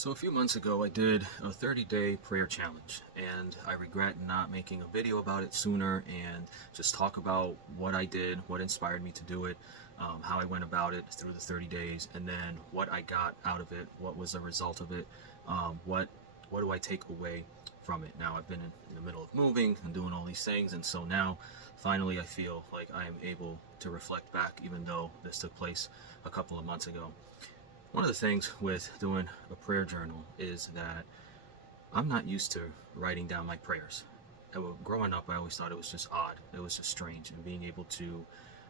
So a few months ago, I did a 30-day prayer challenge, and I regret not making a video about it sooner and just talk about what I did, what inspired me to do it, how I went about it through the 30 days, and then what I got out of it, what was the result of it, what do I take away from it. Now, I've been in the middle of moving and doing all these things, and so now, finally, I feel like I am able to reflect back, even though this took place a couple of months ago. One of the things with doing a prayer journal is that I'm not used to writing down my prayers. Growing up, I always thought it was just odd. It was just strange. And being able to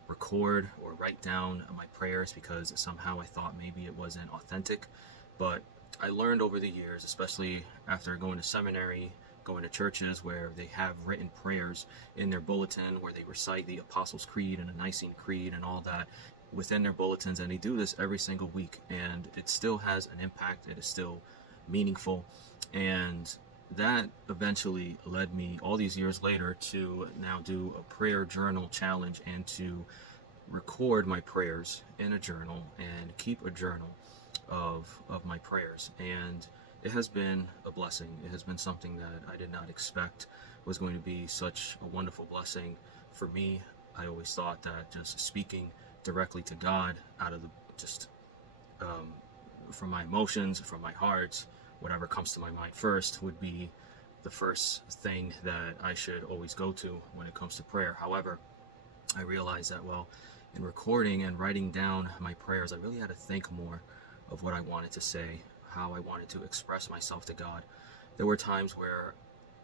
record or write down my prayers because somehow I thought maybe it wasn't authentic. But I learned over the years, especially after going to seminary, going to churches where they have written prayers in their bulletin where they recite the Apostles' Creed and the Nicene Creed and all that within their bulletins, and they do this every single week, and it still has an impact. It is still meaningful, and that eventually led me all these years later to now do a prayer journal challenge and to record my prayers in a journal and keep a journal of my prayers. And it has been a blessing. It has been something that I did not expect was going to be such a wonderful blessing for me. I always thought that just speaking directly to God out of the from my emotions, from my heart, whatever comes to my mind first would be the first thing that I should always go to when it comes to prayer. However, I realized that, well, in recording and writing down my prayers, I really had to think more of what I wanted to say, how I wanted to express myself to God. There were times where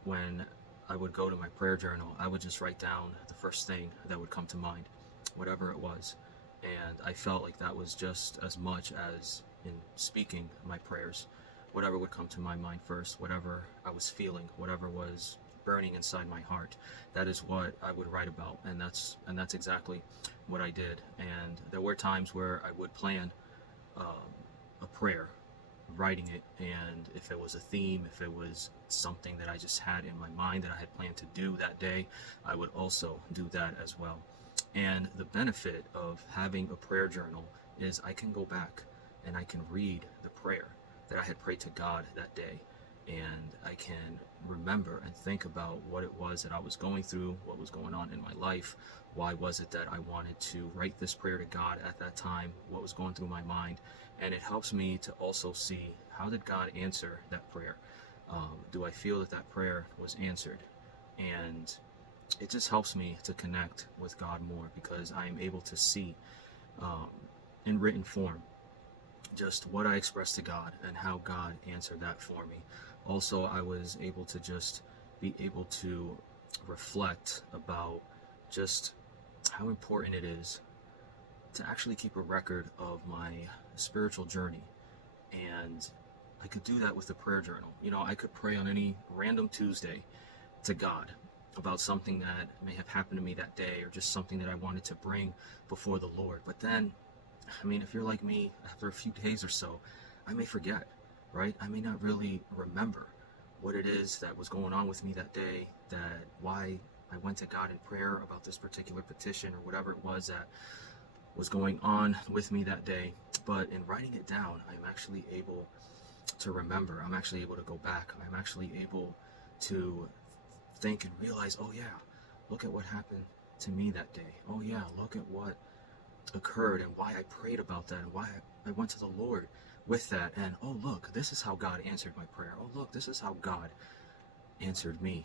when I would go to my prayer journal, I would just write down the first thing that would come to mind, whatever it was. And I felt like that was just as much as in speaking my prayers. Whatever would come to my mind first, whatever I was feeling, whatever was burning inside my heart, that is what I would write about. And that's exactly what I did. And there were times where I would plan a prayer, writing it, and if it was a theme, if it was something that I just had in my mind that I had planned to do that day, I would also do that as well. And the benefit of having a prayer journal is I can go back and I can read the prayer that I had prayed to God that day, and I can remember and think about what it was that I was going through, what was going on in my life, why was it that I wanted to write this prayer to God at that time, what was going through my mind. And it helps me to also see, how did God answer that prayer? Do I feel that that prayer was answered? And it just helps me to connect with God more because I am able to see in written form just what I expressed to God and how God answered that for me. Also, I was able to just be able to reflect about just how important it is to actually keep a record of my spiritual journey. And I could do that with the prayer journal. You know, I could pray on any random Tuesday to God about something that may have happened to me that day, or just something that I wanted to bring before the Lord. But then, I mean, if you're like me, after a few days or so, I may forget, right? I may not really remember what it is that was going on with me that day, that why I went to God in prayer about this particular petition or whatever it was that was going on with me that day. But in writing it down, I'm actually able to remember. I'm actually able to go back. I'm actually able to think and realize, oh yeah, look at what happened to me that day. Oh yeah, look at what occurred and why I prayed about that and why I went to the Lord with that. And oh look, this is how God answered my prayer. Oh look, this is how God answered me.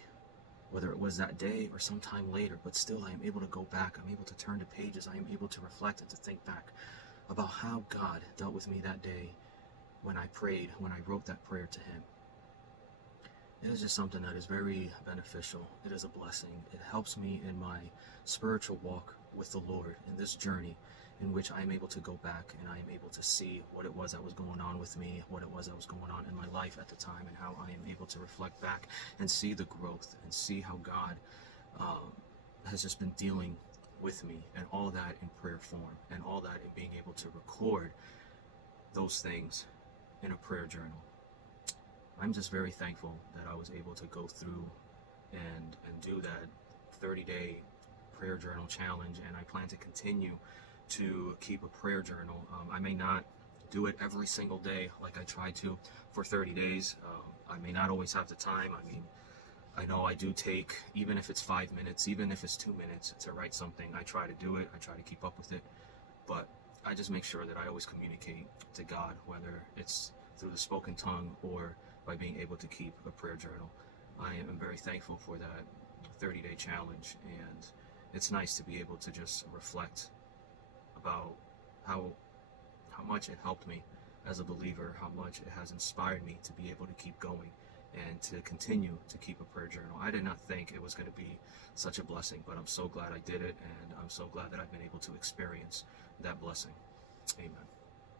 Whether it was that day or sometime later, but still I am able to go back. I'm able to turn to pages. I am able to reflect and to think back about how God dealt with me that day when I prayed, when I wrote that prayer to Him. It is just something that is very beneficial. It is a blessing. It helps me in my spiritual walk with the Lord in this journey in which I am able to go back and I am able to see what it was that was going on with me, what it was that was going on in my life at the time, and how I am able to reflect back and see the growth and see how God has just been dealing with me, and all that in prayer form, and all that in being able to record those things in a prayer journal. I'm just very thankful that I was able to go through and do that 30-day prayer journal challenge, and I plan to continue to keep a prayer journal. I may not do it every single day like I try to for 30 days. I may not always have the time. I mean, I know I do take, even if it's 5 minutes, even if it's 2 minutes to write something, I try to do it. I try to keep up with it. But I just make sure that I always communicate to God, whether it's through the spoken tongue or by being able to keep a prayer journal. I am very thankful for that 30-day challenge, and it's nice to be able to just reflect about how much it helped me as a believer, how much it has inspired me to be able to keep going and to continue to keep a prayer journal. I did not think it was going to be such a blessing, but I'm so glad I did it, and I'm so glad that I've been able to experience that blessing. Amen.